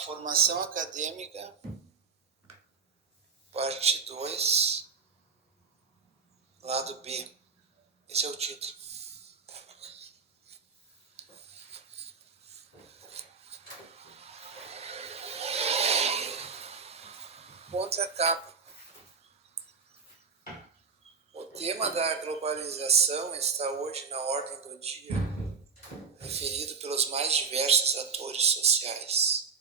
formação acadêmica, parte 2, lado B. Esse é o título. Contracapa. O tema da globalização está hoje na ordem do dia, referido pelos mais diversos atores sociais.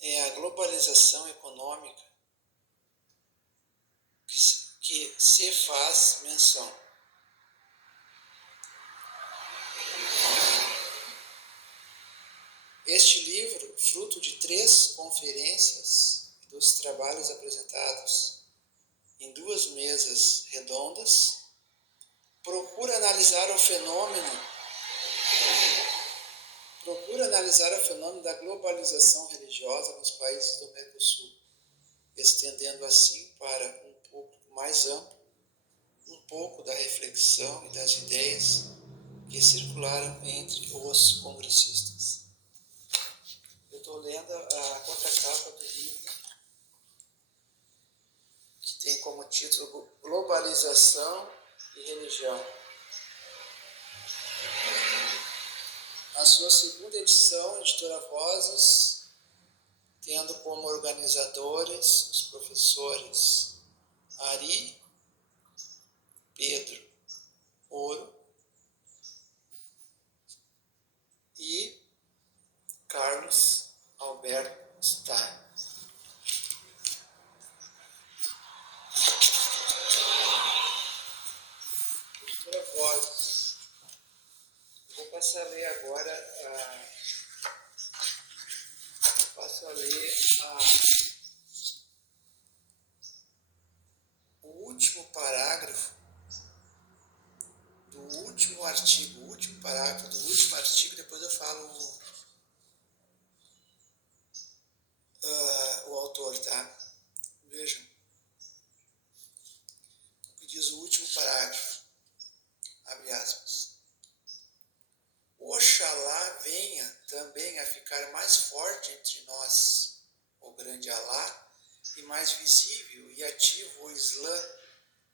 É a globalização econômica que se faz menção. Este livro, fruto de 3 conferências dos trabalhos apresentados em 2 mesas redondas, procura analisar o fenômeno da globalização religiosa nos países do Mercosul, estendendo assim para um público mais amplo um pouco da reflexão e das ideias que circularam entre os congressistas. Eu estou lendo a contracapa do livro, que tem como título Globalização e Religião. Na sua segunda edição, Editora Vozes, tendo como organizadores os professores Ari Pedro Ouro e Carlos Alberto Stein. Editora Vozes. Vou passar a ler agora o último parágrafo do último artigo, depois eu falo o autor, tá? Vejam, o que diz o último parágrafo, abre aspas. Oxalá venha também a ficar mais forte entre nós, o grande Alá, e mais visível e ativo o Islã,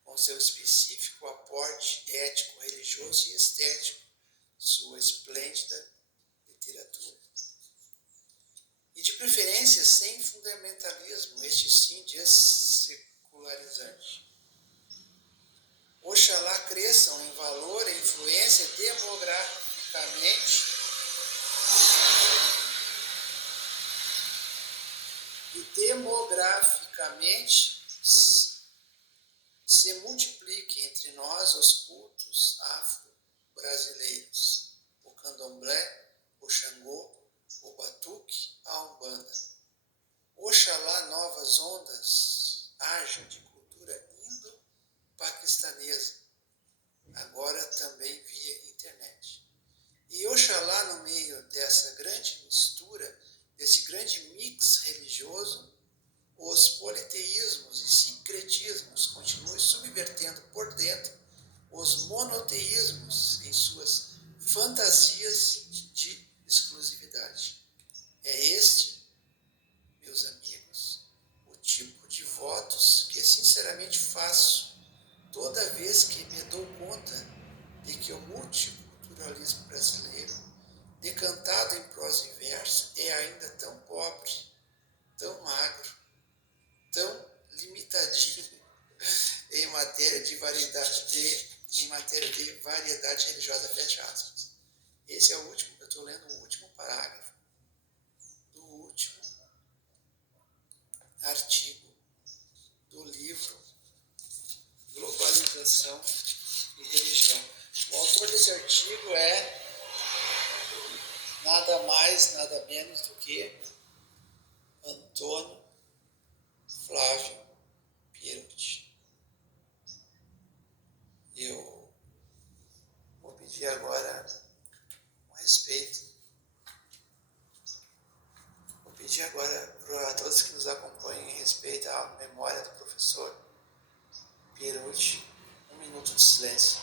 com seu específico aporte ético, religioso e estético, sua esplêndida literatura. E de preferência sem fundamentalismo, este sim dessecularizante. Oxalá cresçam em valor e influência demograficamente se multiplique entre nós os cultos afro-brasileiros, o candomblé, o xangô, o batuque, a umbanda. Oxalá novas ondas hajam de cultura indo-paquistanesa, agora também via internet. E oxalá no meio dessa grande mistura, desse grande mix religioso, os politeísmos e sincretismos continuem subvertendo por dentro os monoteísmos em suas fantasias de exclusividade. É este, meus amigos, o tipo de votos que sinceramente faço toda vez que me dou conta de que o multiculturalismo brasileiro, decantado em prosa e verso, é ainda tão pobre, tão magro, tão limitadinho em matéria de variedade religiosa, fecha aspas. Esse é o último, eu estou lendo o último parágrafo do último artigo do livro Globalização e Religião. O autor desse artigo é nada mais, nada menos do que Antônio Flávio Pierucci. Eu vou pedir agora para todos que nos acompanhem em respeito à memória do professor Pierucci, 1 minuto de silêncio.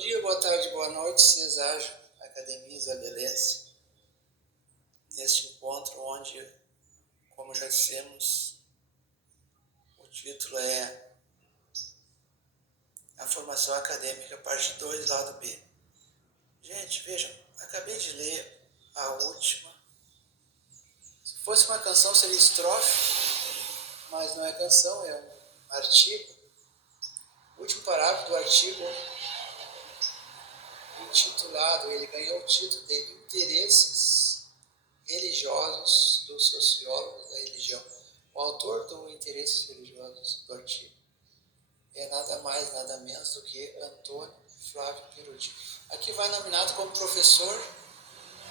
dia, boa tarde, boa noite, CESAJ, Academia Isabelense, neste encontro onde, como já dissemos, o título é A Formação Acadêmica, parte 2, lado B. Gente, vejam, acabei de ler a última. Se fosse uma canção seria estrofe, mas não é canção, é um artigo. O último parágrafo do artigo intitulado, ele ganhou o título de Interesses Religiosos dos Sociólogos da Religião. O autor do Interesses Religiosos do artigo é nada mais, nada menos do que Antônio Flávio Perucci. Aqui vai nominado como professor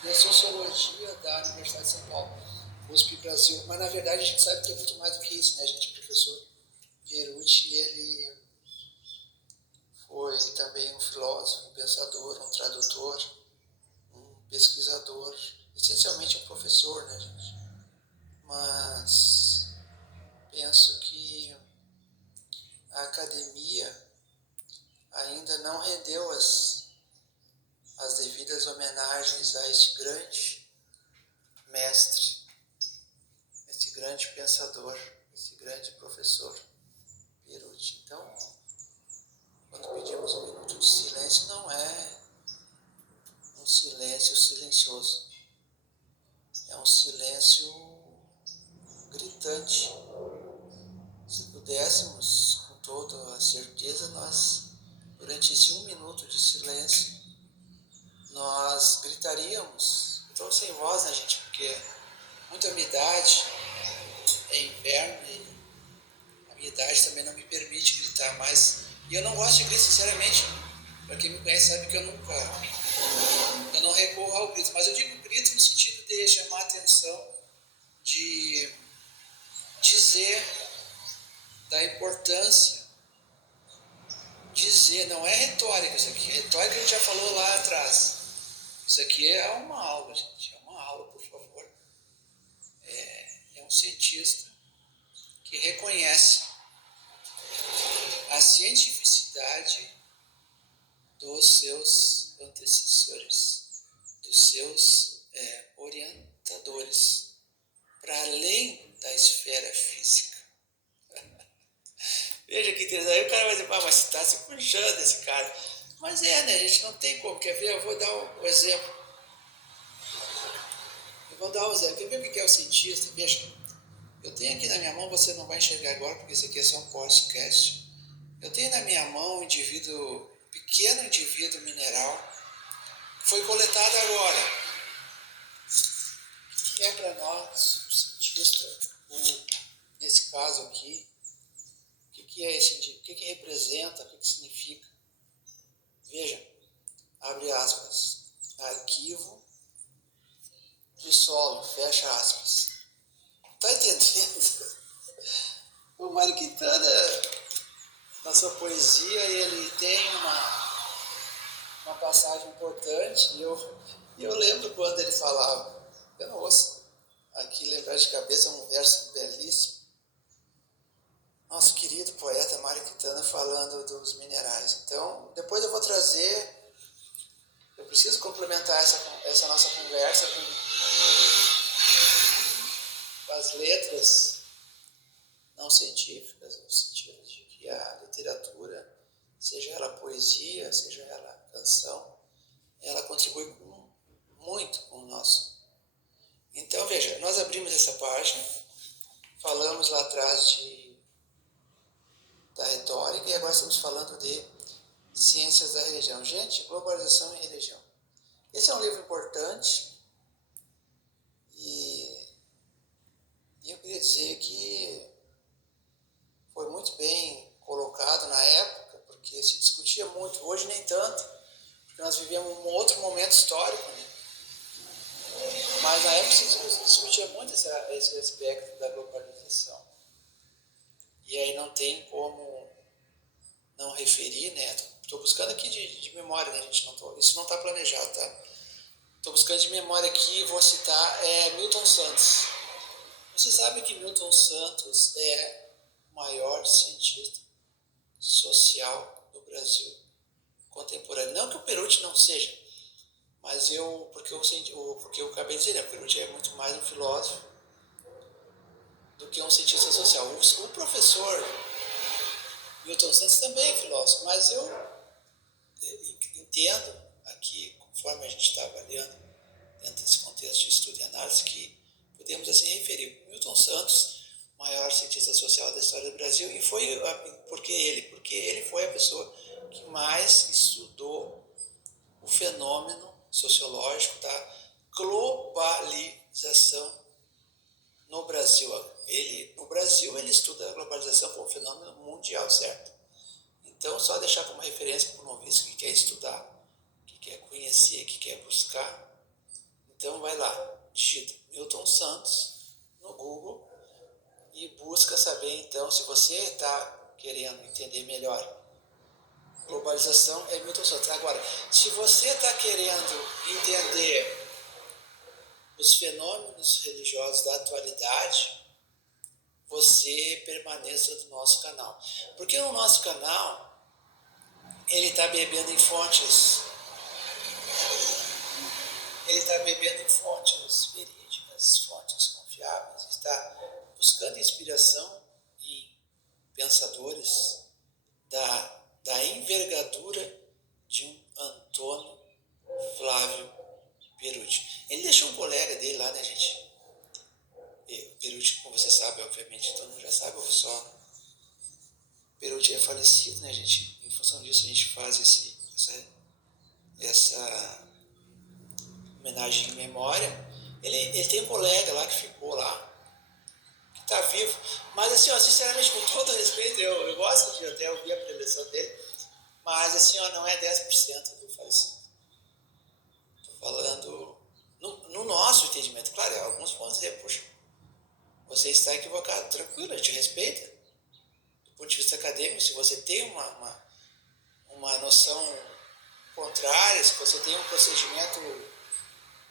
de Sociologia da Universidade de São Paulo, USP Brasil. Mas, na verdade, a gente sabe que é muito mais do que isso, né, gente? O professor Perucci, ele foi também um filósofo, um pensador, um tradutor, um pesquisador, essencialmente um professor, né, gente? Mas penso que a academia ainda não rendeu as devidas homenagens a este grande mestre, este grande pensador, este grande professor Perucci. Então, quando pedimos um minuto de silêncio, não é um silêncio silencioso, é um silêncio gritante. Se pudéssemos, com toda a certeza, nós, durante esse 1 minuto de silêncio, nós gritaríamos. Estou sem voz, né, gente, porque muita umidade, é inverno e a minha idade também não me permite gritar mais. E eu não gosto de grito, sinceramente. Para quem me conhece sabe que eu não recorro ao grito, mas eu digo grito no sentido de chamar a atenção, de dizer da importância, dizer, não é retórica isso aqui, retórica a gente já falou lá atrás, isso aqui é uma aula, gente, é uma aula, por favor, é um cientista que reconhece a cientificidade dos seus antecessores, dos seus orientadores, para além da esfera física. Veja que interessante, aí o cara vai dizer, mas você está se puxando esse cara. Mas né, a gente não tem como, quer ver? Eu vou dar um exemplo. Quer ver o que é o cientista? Veja, eu tenho aqui na minha mão, você não vai enxergar agora, porque isso aqui é só um podcast. Eu tenho na minha mão um pequeno indivíduo mineral, que foi coletado agora. O que é para nós, o cientista, nesse caso aqui, o que é esse indivíduo? O que representa? O que significa? Veja, abre aspas, arquivo de solo, fecha aspas. Tá entendendo? O Mário Quintana, na sua poesia, ele tem uma passagem importante, e eu lembro quando ele falava, eu não ouço aqui lembrar de cabeça um verso belíssimo. Nosso querido poeta Mário Quintana falando dos minerais. Então, depois eu vou trazer, eu preciso complementar essa nossa conversa com as letras não científicas, no sentido de que a literatura, seja ela poesia, seja ela canção, ela contribui muito com o nosso. Então, veja, nós abrimos essa página, falamos lá atrás da retórica e agora estamos falando de ciências da religião. Gente, globalização e religião. Esse é um livro importante e eu queria dizer que foi muito bem colocado na época, porque se discutia muito, hoje nem tanto, porque nós vivemos um outro momento histórico, né? Mas na época se discutia muito esse aspecto da globalização. E aí não tem como não referir, né? Estou buscando aqui de memória, né, gente? Isso não está planejado, tá? Estou buscando de memória aqui e vou citar Milton Santos. Você sabe que Milton Santos é o maior cientista social do Brasil. contemporâneo. Não que o Perucci não seja, mas porque eu acabei de dizer, né, o Perucci é muito mais um filósofo do que um cientista social. O professor Milton Santos também é filósofo, mas eu entendo aqui, conforme a gente está avaliando dentro desse contexto de estudo e análise, que podemos assim referir o Milton Santos, maior cientista social da história do Brasil, e foi porque ele foi a pessoa que mais estudou o fenômeno sociológico da globalização no Brasil. No Brasil ele estuda a globalização como um fenômeno mundial, certo? Então, só deixar como referência para o noviço que quer estudar, que quer conhecer, que quer buscar. Então, vai lá, digita Milton Santos no Google e busca saber, então, se você está querendo entender melhor globalização, é Milton Santos. Agora, se você está querendo entender os fenômenos religiosos da atualidade, você permaneça no nosso canal. Porque no nosso canal, ele está bebendo em fontes verídicas, fontes confiáveis, está buscando inspiração em pensadores da envergadura de um Antônio Flávio Perucci. Ele deixou um colega dele lá, né, gente? O Perucci, como você sabe, obviamente, todo mundo já sabe, ou só. Perucci é falecido, né, gente? Em função disso, a gente faz essa homenagem em memória. Ele tem um colega lá que ficou lá, que está vivo. Mas, assim, ó, sinceramente, com todo respeito, eu gosto de até ouvir a preleção dele, mas, assim, ó, não é 10% do falecido. Estou falando no nosso entendimento. Claro, alguns pontos dizer, puxa, você está equivocado. Tranquilo, a gente respeita. Do ponto de vista acadêmico, se você tem uma noção contrária, se você tem um procedimento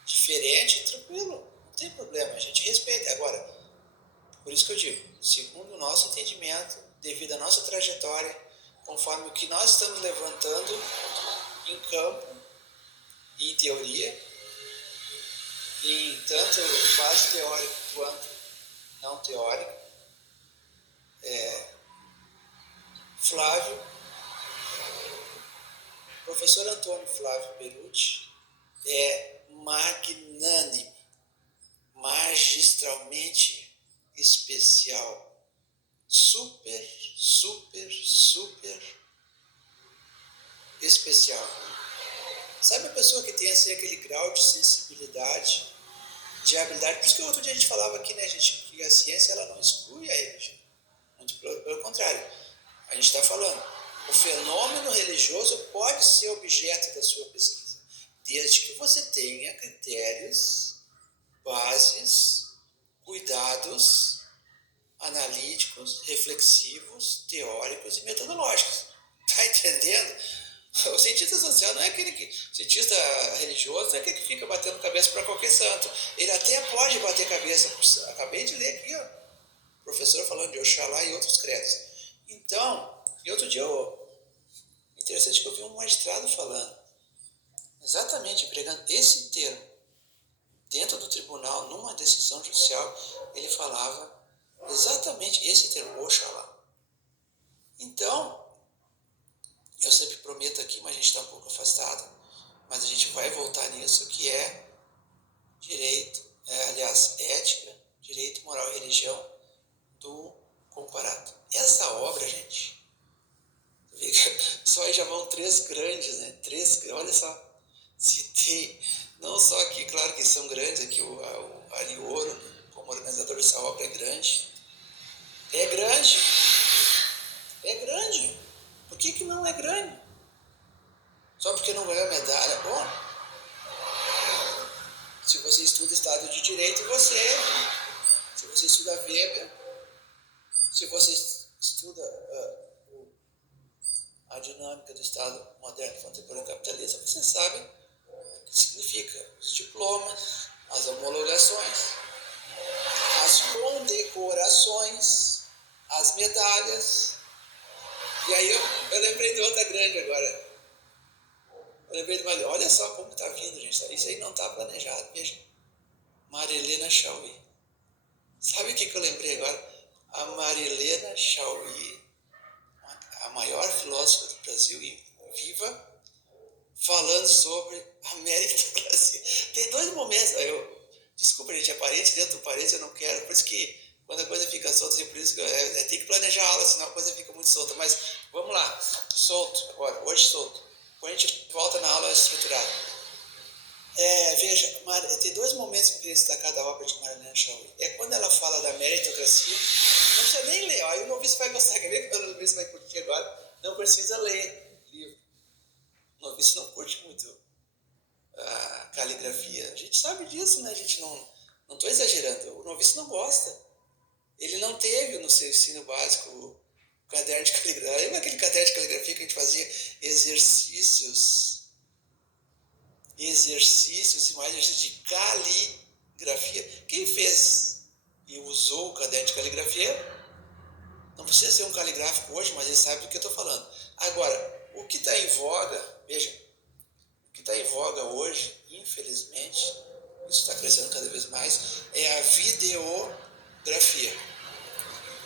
diferente, tranquilo, não tem problema, a gente respeita. Agora, por isso que eu digo, segundo o nosso entendimento, devido à nossa trajetória, conforme o que nós estamos levantando em campo e em teoria, em tanto base teórica quanto não teórica, professor Antônio Flávio Perucci é magnânime, magistralmente especial, super especial. Sabe a pessoa que tem assim aquele grau de sensibilidade, de habilidade? Por isso que outro dia a gente falava aqui, né, gente, que a ciência ela não exclui a religião. Muito pelo contrário. A gente está falando, o fenômeno religioso pode ser objeto da sua pesquisa, desde que você tenha critérios, bases, cuidados analíticos, reflexivos, teóricos e metodológicos. Tá entendendo? O cientista social não é aquele que... O cientista religioso não é aquele que fica batendo cabeça para qualquer santo. Ele até pode bater cabeça por santo. Acabei de ler aqui, ó, o professor falando de Oxalá e outros credos. Então, e outro dia, interessante que eu vi um magistrado falando, exatamente pregando esse termo, dentro do tribunal, numa decisão judicial, ele falava exatamente esse termo, Oxalá. Então, eu sempre prometo aqui, mas a gente está um pouco afastado, mas a gente vai voltar nisso, que é direito, ética, direito, moral e religião do comparado. Essa obra, gente, só aí já vão 3 grandes, né? 3, olha só, citei, não só aqui, claro que são grandes, aqui o Alioro, como organizador dessa obra, é grande. É grande. É grande. Por que não é grande? Só porque não ganhou medalha? Bom, se você estuda Estado de Direito, se você estuda Weber, se você estuda a dinâmica do Estado moderno contemporâneo capitalista, você sabe o que significa os diplomas, as homologações, as condecorações, as medalhas. E aí eu lembrei de outra grande agora. Eu lembrei de Maria, olha só como está vindo, gente. Isso aí não está planejado, veja. Marilena Chauí. Sabe o que eu lembrei agora? A Marilena Chauí, a maior filósofa do Brasil, viva, falando sobre a meritocracia. Tem dois momentos, desculpa, gente, é parente dentro do parente, eu não quero, por isso que quando a coisa fica solta, por isso que tem que planejar a aula, senão a coisa fica muito solta. Mas vamos lá, solto agora, hoje solto. Quando a gente volta na aula estruturada. Veja, tem dois momentos que eu queria destacar da obra de Marilena Chauí. É quando ela fala da meritocracia, não precisa nem ler, aí o noviço vai gostar, quer ver que o noviço vai curtir agora? Não precisa ler o livro. O noviço não curte muito a caligrafia. A gente sabe disso, né? A gente não estou exagerando. O noviço não gosta. Ele não teve no seu ensino básico o caderno de caligrafia. Lembra aquele caderno de caligrafia que a gente fazia exercícios e mais exercícios de caligrafia? Quem fez e usou o caderno de caligrafia não precisa ser um caligráfico hoje, mas ele sabe do que eu estou falando. Agora, o que está em voga, veja, o que está em voga hoje, infelizmente, isso está crescendo cada vez mais, é a videografia.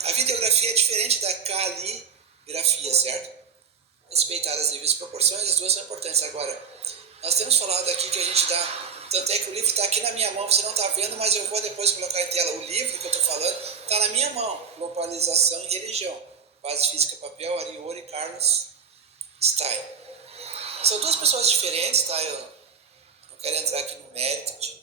A videografia é diferente da caligrafia, certo? Respeitar as devidas proporções, as duas são importantes. Agora, nós temos falado aqui que a gente dá, tanto é que o livro está aqui na minha mão, você não está vendo, mas eu vou depois colocar em tela. O livro que eu estou falando está na minha mão, Globalização e Religião, Base Física Papel, Ariori e Carlos Stein. São duas pessoas diferentes, tá? Eu não quero entrar aqui no mérito,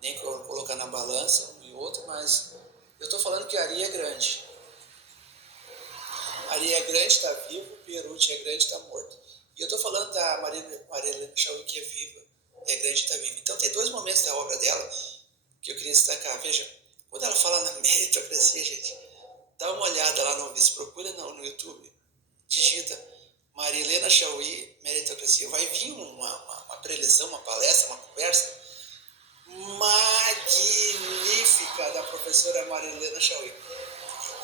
nem colocar na balança um e outro, mas eu estou falando que Ari é grande. Ari é grande, está vivo, Pierucci é grande, está morto. E eu estou falando da Marilena Chauí, que é viva, é grande, está viva. Então tem dois momentos da obra dela que eu queria destacar. Veja, quando ela fala na meritocracia, gente, dá uma olhada lá no vídeo, procura no YouTube, digita Marilena Chauí, meritocracia. Vai vir uma preleção, uma palestra, uma conversa magnífica da professora Marilena Chauí.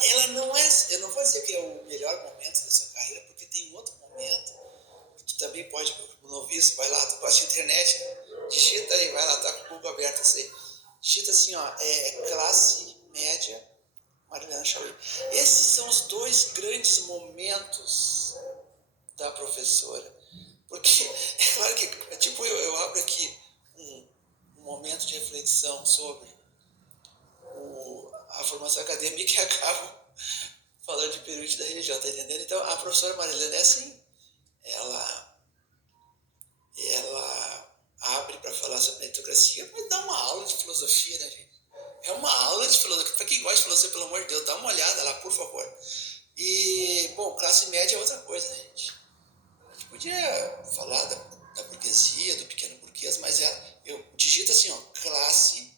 Ela não é, eu não vou dizer que é o melhor momento da sua carreira, porque tem outro momento que tu também pode, o noviço, vai lá, tu gosta de internet, digita aí, vai lá, tá com o Google aberto, assim, digita assim, ó, classe média, Marilena Chauí. Esses são os dois grandes momentos da professora, porque é claro que, tipo, eu abro aqui um momento de reflexão sobre a formação acadêmica e acabo falando de pirâmide da religião, tá entendendo? Então, a professora Marilena é assim, ela abre para falar sobre meritocracia, mas dá uma aula de filosofia, né, gente? É uma aula de filosofia. Para quem gosta de filosofia, pelo amor de Deus, dá uma olhada lá, por favor. E, bom, classe média é outra coisa, né, gente? A gente podia falar da burguesia, do pequeno burguês, mas eu digito assim, ó, classe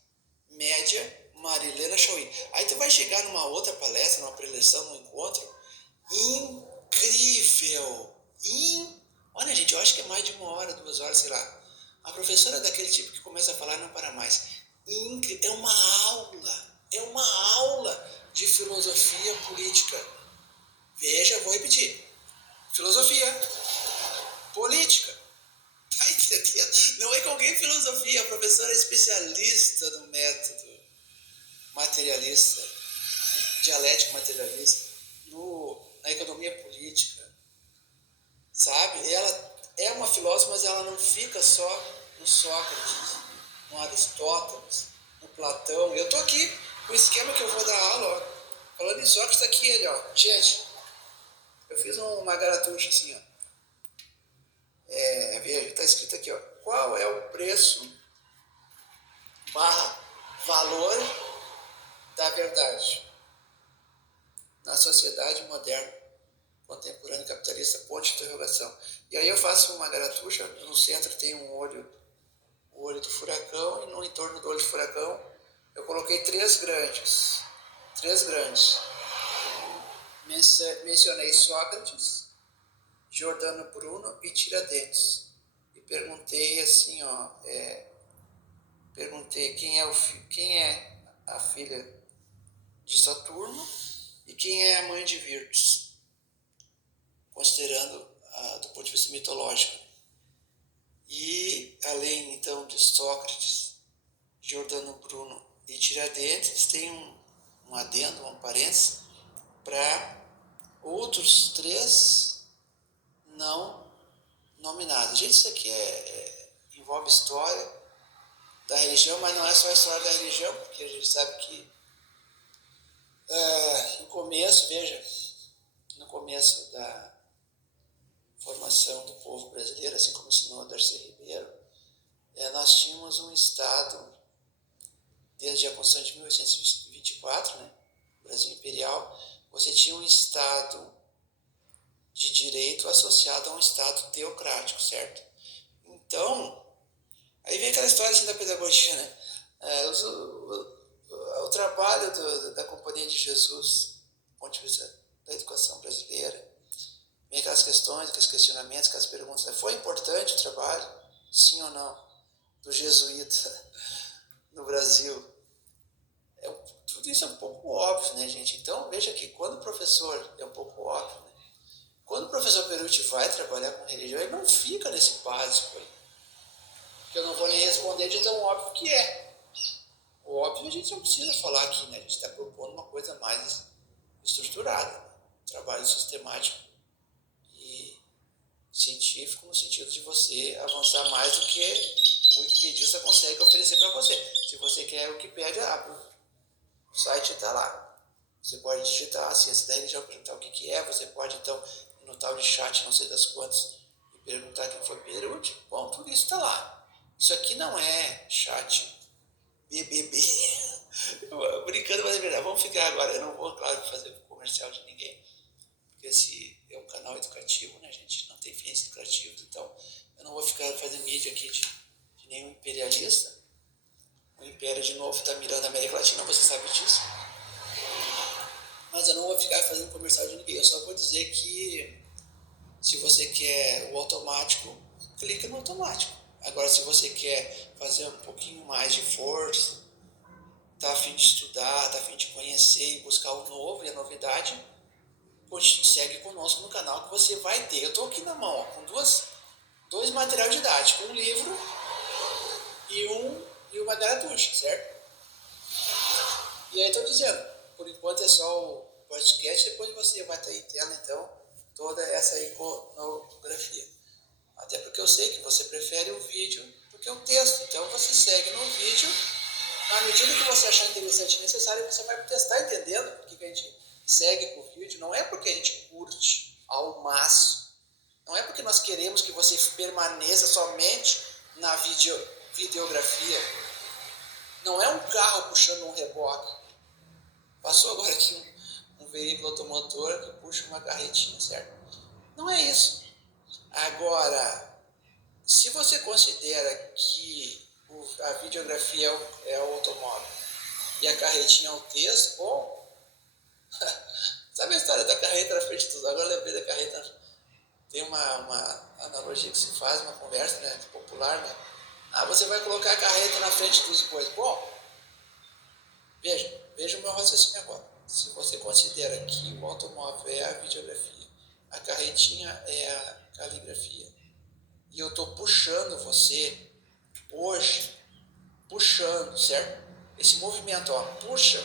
média Marilena Chauí. Aí tu vai chegar numa outra palestra, numa preleção, num encontro, incrível, olha, gente, eu acho que é mais de 1 hora, 2 horas, sei lá. A professora é daquele tipo que começa a falar e não para mais. É uma aula de filosofia política. Veja, vou repetir. Filosofia política. Tá entendendo? Não é qualquer filosofia. A professora é especialista no método materialista, dialético materialista, na economia política. Sabe? Ela é uma filósofa, mas ela não fica só no Sócrates, no Aristóteles, no Platão. Eu estou aqui com o esquema que eu vou dar aula, ó. Falando em Sócrates, está aqui ele, ó. Gente, eu fiz uma garatuxa assim, ó. Veja, está escrito aqui, ó. Qual é o preço barra valor da verdade na sociedade moderna, contemporânea capitalista, ponto de interrogação. E aí eu faço uma garatuxa, no centro tem o olho do furacão, e no entorno do olho do furacão eu coloquei três grandes. Mencionei Sócrates, Giordano Bruno e Tiradentes. E perguntei assim, ó, perguntei quem é a filha de Saturno e quem é a mãe de Virtus, considerando do ponto de vista mitológico. Sócrates, Giordano Bruno e Tiradentes, tem um adendo, um parênteses, para outros 3 não nominados. Gente, isso aqui envolve história da religião, mas não é só a história da religião, porque a gente sabe que no começo, veja, no começo da formação do povo brasileiro, assim como ensinou Darcy Ribeiro, nós tínhamos um Estado, desde a Constituição de 1824, né, Brasil Imperial, você tinha um Estado de direito associado a um Estado teocrático, certo? Então, aí vem aquela história assim da pedagogia, né? O trabalho da Companhia de Jesus, do ponto de vista da educação brasileira, vem aquelas questões, aqueles questionamentos, aquelas perguntas, né? Foi importante o trabalho? Sim ou não? Do jesuíta no Brasil? Tudo isso é um pouco óbvio, né, gente? Então, veja que quando o professor, é um pouco óbvio, né? Quando o professor Perucci vai trabalhar com religião, ele não fica nesse básico aí, que eu não vou nem responder de tão óbvio que é. O óbvio a gente não precisa falar aqui, né? A gente está propondo uma coisa mais estruturada, né? Um trabalho sistemático e científico, no sentido de você avançar mais do que o wikipedista consegue oferecer para você. Se você quer Wikipédia, abre o site, está lá. Você pode digitar a ciência da religião, perguntar o que é. Você pode, então, ir no tal de chat, não sei das quantas, e perguntar quem foi Perucci. Bom, tudo isso está lá. Isso aqui não é chat BBB. Brincando, mas é verdade. Vamos ficar agora. Eu não vou, claro, fazer comercial de ninguém, porque esse é um canal educativo, né, gente? Não tem fins lucrativos. Então, eu não vou ficar fazendo mídia aqui de nenhum imperialista. O Império, de novo, está mirando a América Latina, você sabe disso. Mas eu não vou ficar fazendo comercial de ninguém. Eu só vou dizer que se você quer o automático, clica no automático. Agora, se você quer fazer um pouquinho mais de força, tá a fim de estudar, tá a fim de conhecer e buscar o novo e a novidade, segue conosco no canal que você vai ter. Eu estou aqui na mão, ó, com dois materiais didáticos, um livro e uma garatuxa, certo? E aí estou dizendo, por enquanto é só o podcast, depois você vai ter em tela, então, toda essa iconografia. Até porque eu sei que você prefere o vídeo do que o texto, então você segue no vídeo. Na medida que você achar interessante e necessário, você vai testar entendendo por que a gente segue com o vídeo. Não é porque a gente curte ao máximo, não é porque nós queremos que você permaneça somente na videografia. Não é um carro puxando um reboque. Passou agora aqui um veículo automotor que puxa uma carretinha, certo? Não é isso. Agora, se você considera que a videografia é o automóvel e a carretinha é o texto, bom, sabe a história da carreta na frente dos... Agora eu lembrei da carreta. Tem uma analogia que se faz, uma conversa, né, popular, né? Você vai colocar a carreta na frente dos bois. Bom, veja o meu raciocínio agora. Se você considera que o automóvel é a videografia, a carretinha é a caligrafia, e eu estou puxando você hoje, puxando, certo? Esse movimento, ó, puxa,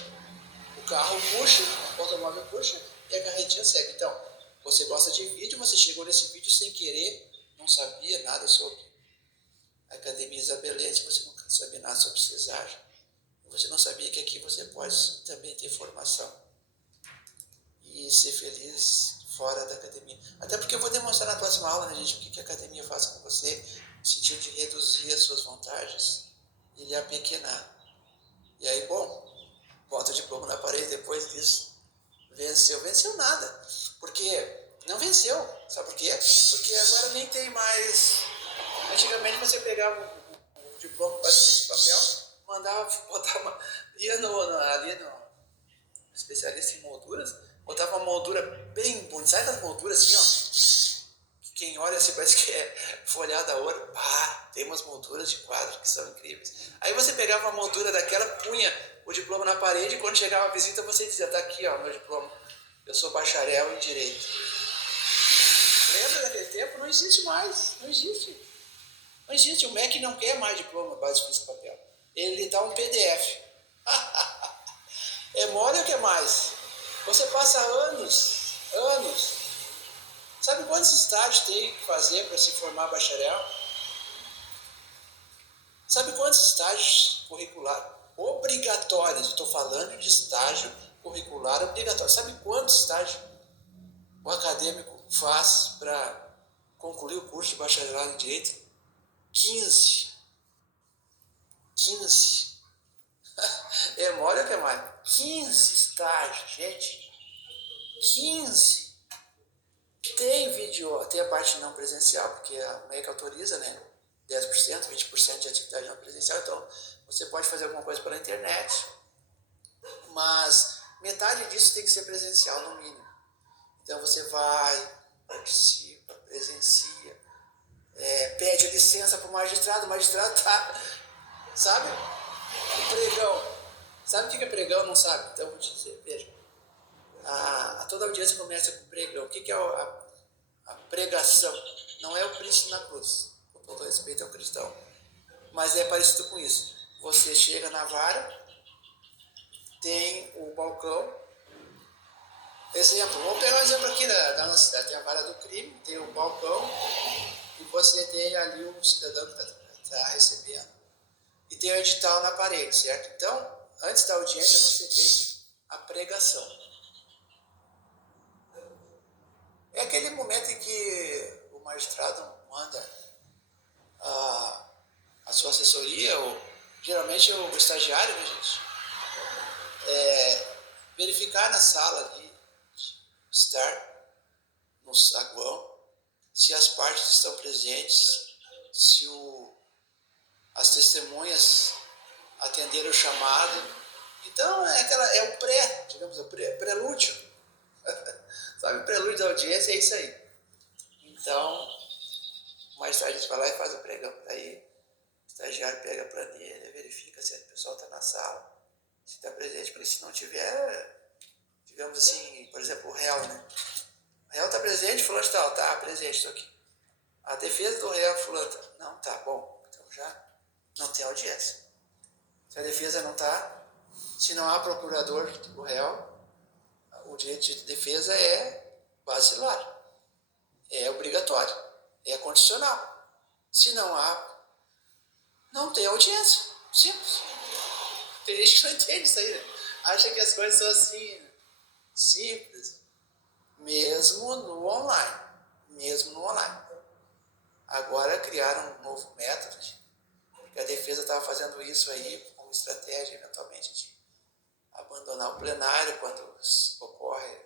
o carro puxa, o automóvel puxa e a carretinha segue. Então, você gosta de vídeo, você chegou nesse vídeo sem querer, não sabia nada sobre a Academia Isabelete, você não sabia nada sobre Cesário, você não sabia que aqui você pode também ter formação e ser feliz fora da academia. Até porque eu vou demonstrar na próxima aula, né, gente, o que a academia faz com você, no sentido de reduzir as suas vantagens e lhe apequenar. E aí, bom, bota o diploma na parede depois disso. Venceu nada. Porque não venceu. Sabe por quê? Porque agora nem tem mais... Antigamente você pegava o diploma com esse papel, mandava, botava, ia ali no especialista em molduras, botava uma moldura bem bonita, sabe aquelas molduras assim, ó? Quem olha assim parece que é folhada a ouro. Tem umas molduras de quadro que são incríveis. Aí você pegava uma moldura daquela, punha o diploma na parede e quando chegava a visita você dizia, tá aqui ó, meu diploma, eu sou bacharel em Direito. Lembra daquele tempo? Não existe mais, não existe. Mas, gente, o MEC não quer mais diploma base de física papel. Ele dá um PDF. É mole ou quer mais? Você passa anos. Sabe quantos estágios tem que fazer para se formar bacharel? Sabe quantos estágios curriculares obrigatórios? Estou falando de estágio curricular obrigatório. Sabe quantos estágios o acadêmico faz para concluir o curso de bacharelado em Direito? 15. 15. É mole ou que é mais? 15 estágios, gente. 15. Tem vídeo, tem a parte não presencial, porque a MEC autoriza, né? 10%, 20% de atividade não presencial, então você pode fazer alguma coisa pela internet, mas metade disso tem que ser presencial, no mínimo. Então você vai, participa, presencia, pede licença para o magistrado tá, sabe? O pregão. Sabe o que é pregão? Não sabe? Então vou te dizer, veja. Toda audiência começa com pregão. O que é a pregação? Não é o Cristo na cruz, com todo respeito ao cristão, mas é parecido com isso. Você chega na vara, tem o balcão. Exemplo, vamos pegar um exemplo aqui da nossa cidade. Tem a vara do crime, tem o balcão e você tem ali o cidadão que está recebendo. E tem o edital na parede, certo? Então, antes da audiência, você tem a pregação. É aquele momento em que o magistrado manda a sua assessoria, ou geralmente o estagiário, né, gente? Verificar na sala ali, estar no saguão, se as partes estão presentes, se as testemunhas atenderam o chamado. Então é o digamos, o prelúdio. Sabe, o prelúdio da audiência é isso aí. Então, mais tarde a gente vai lá e faz o pregão. Daí o estagiário pega a planilha, verifica se o pessoal está na sala, se está presente, porque se não tiver, digamos assim, por exemplo, o réu, né? O réu está presente, fulano de tal, tá presente, estou aqui. A defesa do réu, fulano, não, tá bom, então já não tem audiência. Se a defesa não está, se não há procurador do réu, o direito de defesa é basilar, é obrigatório, é condicional. Se não há, não tem audiência. Simples. Tem gente que não entende isso aí, né? Acha que as coisas são assim, simples. Mesmo no online. Mesmo no online. Agora criaram um novo método, porque a defesa estava fazendo isso aí como estratégia, eventualmente, de abandonar o plenário quando ocorre,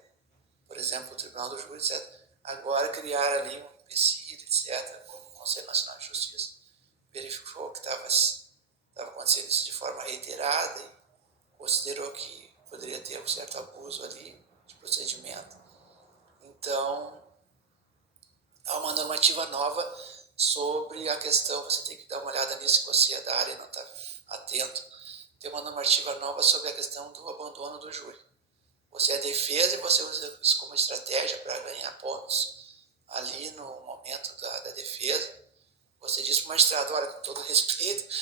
por exemplo, o Tribunal do Júri, etc. Agora criaram ali um empecilho, etc. O Conselho Nacional de Justiça verificou que estava acontecendo isso de forma reiterada e considerou que poderia ter um certo abuso ali de procedimento. Então, há uma normativa nova sobre a questão, você tem que dar uma olhada nisso se você é da área e não está atento. Tem uma normativa nova sobre a questão do abandono do júri. Você é defesa e você usa isso como estratégia para ganhar pontos ali no momento da defesa. Você diz para o magistrado, olha, com todo respeito,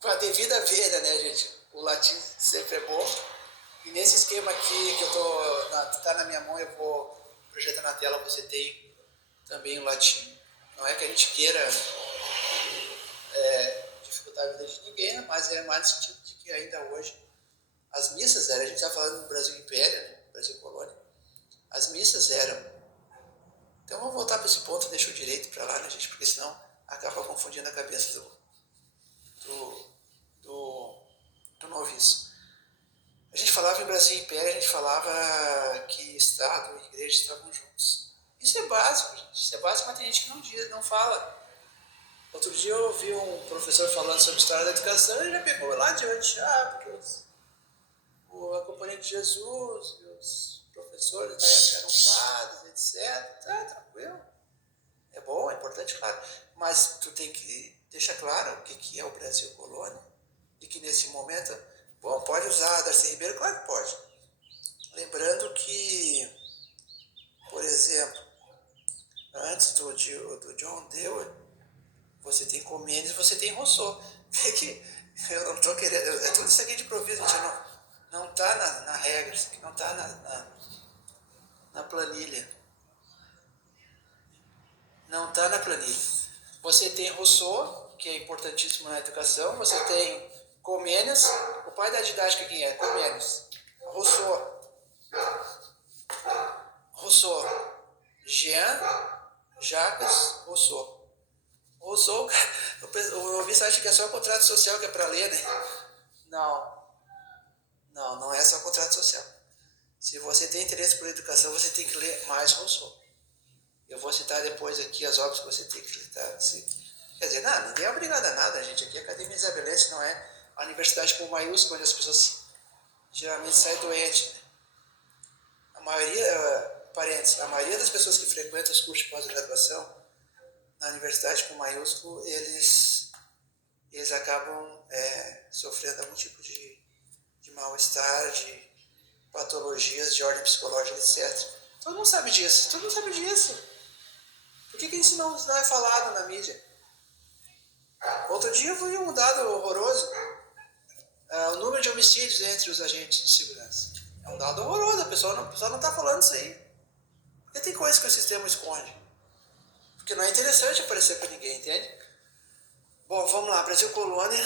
com a devida vênia, né, gente? O latim sempre é bom. E nesse esquema aqui que está na minha mão, eu vou projetar na tela, você tem também o latim. Não é que a gente queira dificultar a vida de ninguém, mas é mais no sentido de que ainda hoje as missas eram, a gente está falando do Brasil Império, né? Brasil Colônia, as missas eram. Então vamos voltar para esse ponto, deixa o direito para lá, né, gente? Porque senão acaba confundindo a cabeça do noviço. A gente falava em Brasil Império, a gente falava que Estado e Igreja estavam juntos. Isso é básico, gente. Isso é básico, mas tem gente que não diz, não fala. Outro dia eu ouvi um professor falando sobre a história da educação e ele já pegou lá adiante. Porque a Companhia de Jesus e os professores na época eram padres, etc. Tá, tranquilo. É bom, é importante, claro. Mas tu tem que deixar claro o que é o Brasil colônia e que nesse momento, bom, pode usar Darcy Ribeiro? Claro que pode. Lembrando que, por exemplo, antes do John Dewey, você tem Comênios, você tem Rousseau. É que eu não estou querendo... É tudo isso aqui de improviso, gente. Não está na regra, isso aqui não está na planilha. Não está na planilha. Você tem Rousseau, que é importantíssimo na educação. Você tem Comênios. O pai da didática quem é? Comênios. Rousseau. Jean-Jacques Rousseau. Rousseau, o ouvinte acha que é só o contrato social que é para ler, né? Não é só contrato social. Se você tem interesse por educação, você tem que ler mais Rousseau. Eu vou citar depois aqui as obras que você tem que ler. Quer dizer, ninguém é obrigado a nada, gente. Aqui a Academia Isabelense não é a universidade com maiúsculo, onde as pessoas geralmente saem doentes. Né? A maioria das pessoas que frequentam os cursos de pós-graduação na universidade com maiúsculo, eles acabam sofrendo algum tipo de mal-estar, de patologias de ordem psicológica, etc. Todo mundo sabe disso. Por que isso não é falado na mídia? Outro dia eu vi um dado horroroso. O número de homicídios entre os agentes de segurança. É um dado horroroso, a pessoa não está falando isso aí. Porque tem coisas que o sistema esconde. Porque não é interessante aparecer para ninguém, entende? Bom, vamos lá, Brasil Colônia.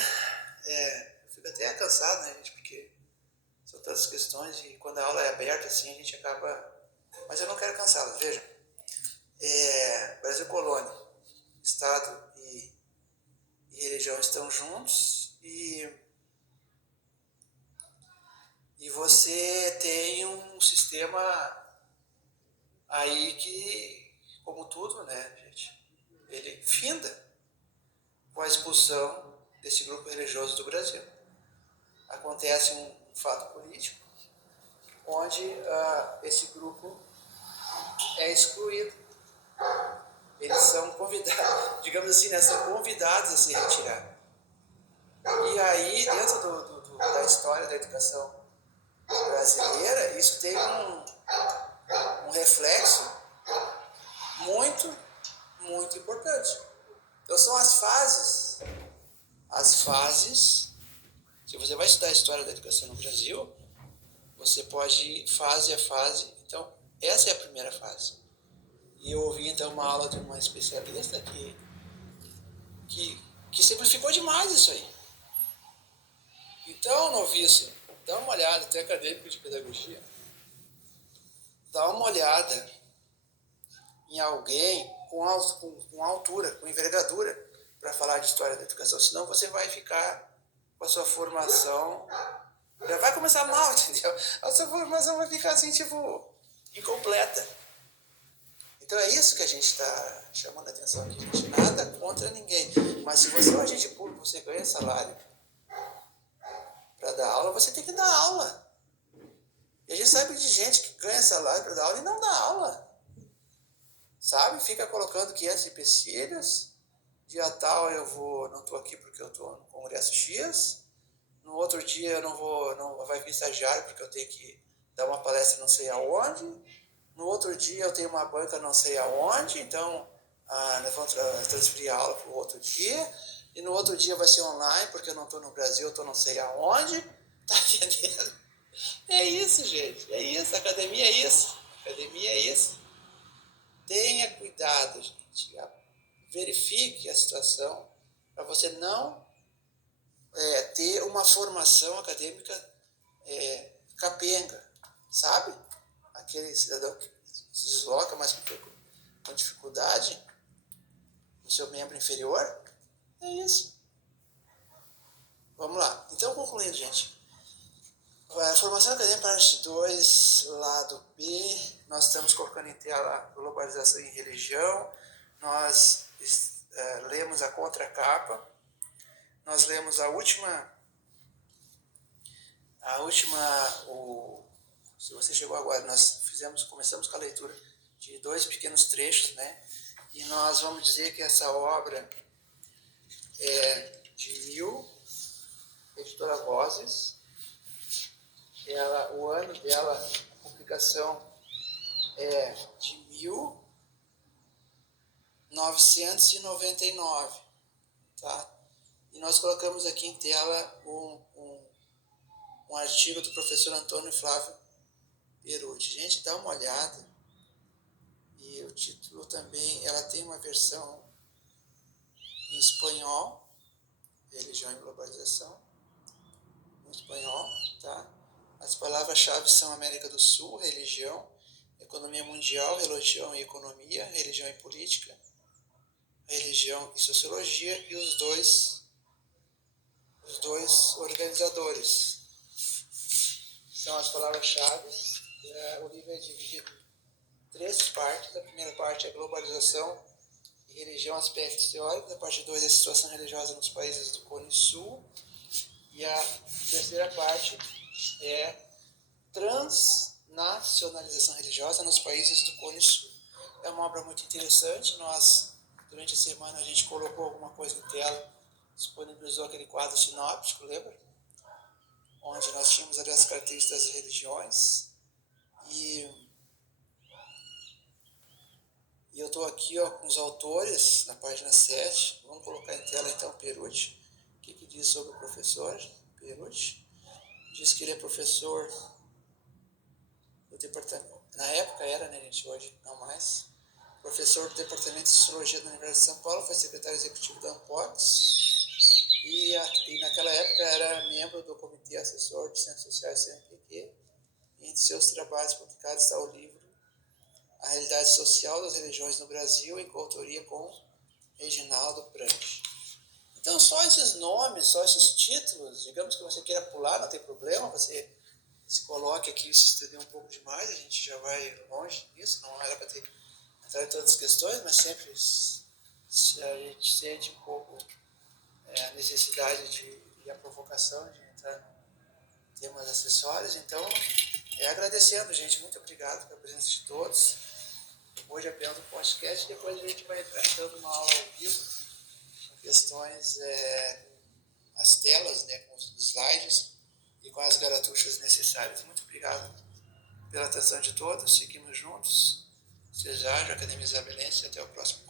Eu fico até cansado, né, gente? Porque são tantas questões e quando a aula é aberta assim, a gente acaba... Mas eu não quero cansá-los, vejam. Brasil Colônia, Estado e religião estão juntos e você tem um sistema aí que, como tudo, né, gente, ele finda com a expulsão desse grupo religioso do Brasil. Acontece um fato político onde esse grupo é excluído. Eles são convidados, digamos assim, né, são convidados a se retirar. E aí, dentro da história da educação brasileira, isso tem um reflexo muito, muito importante. Então são as fases, se você vai estudar a história da educação no Brasil, você pode ir fase a fase. Então, essa é a primeira fase. E eu ouvi então uma aula de uma especialista que simplificou demais isso aí. Então, noviço, dá uma olhada, até acadêmico de pedagogia, dá uma olhada em alguém com altura, com envergadura, para falar de história da educação. Senão você vai ficar com a sua formação, já vai começar mal, entendeu? A sua formação vai ficar assim, tipo, incompleta. Então é isso que a gente está chamando a atenção aqui, gente. Nada contra ninguém. Mas se você é um agente público, você ganha salário para dar aula, você tem que dar aula. E a gente sabe de gente que ganha salário para dar aula e não dá aula. Sabe? Fica colocando 500 empecilhos. Dia tal não estou aqui porque eu estou no Congresso X. No outro dia eu não vai vir estagiário porque eu tenho que dar uma palestra não sei aonde. No outro dia eu tenho uma banca não sei aonde, então nós vamos transferir a aula para o outro dia. E no outro dia vai ser online porque eu não estou no Brasil, eu estou não sei aonde. Tá entendendo? É isso, gente. É isso. Academia é isso. Academia é isso. Tenha cuidado, gente. Verifique a situação para você não ter uma formação acadêmica capenga, sabe? Aquele cidadão que se desloca, mas com dificuldade no seu membro inferior. É isso. Vamos lá. Então, concluindo, gente. A formação acadêmica parte 2, lado B. Nós estamos colocando em tela globalização e religião. Nós lemos a contracapa. Nós lemos se você chegou agora, nós começamos com a leitura de 2 pequenos trechos, né? E nós vamos dizer que essa obra é de editora Vozes. O ano dela, a publicação é de 1999. tá? E nós colocamos aqui em tela um artigo do professor Antônio Flávio Perucci. Gente, dá uma olhada. E o título também, ela tem uma versão em espanhol, Religião e Globalização, em espanhol, tá? As palavras-chave são América do Sul, religião, economia mundial, religião e economia, religião e política, religião e sociologia, e os dois organizadores. São as palavras-chave. O livro é dividido em 3 partes. A primeira parte é globalização e religião, aspectos teóricos. A parte 2 é a situação religiosa nos países do Cone Sul. E a terceira parte é transnacionalização religiosa nos países do Cone Sul. É uma obra muito interessante. Durante a semana, a gente colocou alguma coisa em tela, disponibilizou aquele quadro sinóptico, lembra? Onde nós tínhamos ali as características das religiões. E eu estou aqui com os autores, na página 7. Vamos colocar em tela então Perucci. O que diz sobre o professor Perucci? Diz que ele é professor do departamento, na época era, né, gente, hoje não mais, professor do departamento de Sociologia da Universidade de São Paulo, foi secretário executivo da Ampox, e naquela época era membro do Comitê Assessor de Ciências Sociais do CNPq. Entre seus trabalhos publicados está o livro A Realidade Social das Religiões no Brasil, em coautoria com Reginaldo Prandi. Então, só esses nomes, só esses títulos, digamos que você queira pular, não tem problema, você se coloque aqui e se estender um pouco demais, a gente já vai longe nisso, não era para entrar em todas as questões, mas sempre a gente sente um pouco a necessidade e a provocação de entrar em temas acessórios. Então, agradecendo, gente, muito obrigado pela presença de todos. Hoje é apenas um podcast, depois a gente vai entrar então numa aula ao vivo, com questões, as telas, né, com os slides e com as garatuchas necessárias. Muito obrigado pela atenção de todos, seguimos juntos. Seja Academia Isabelense, até o próximo.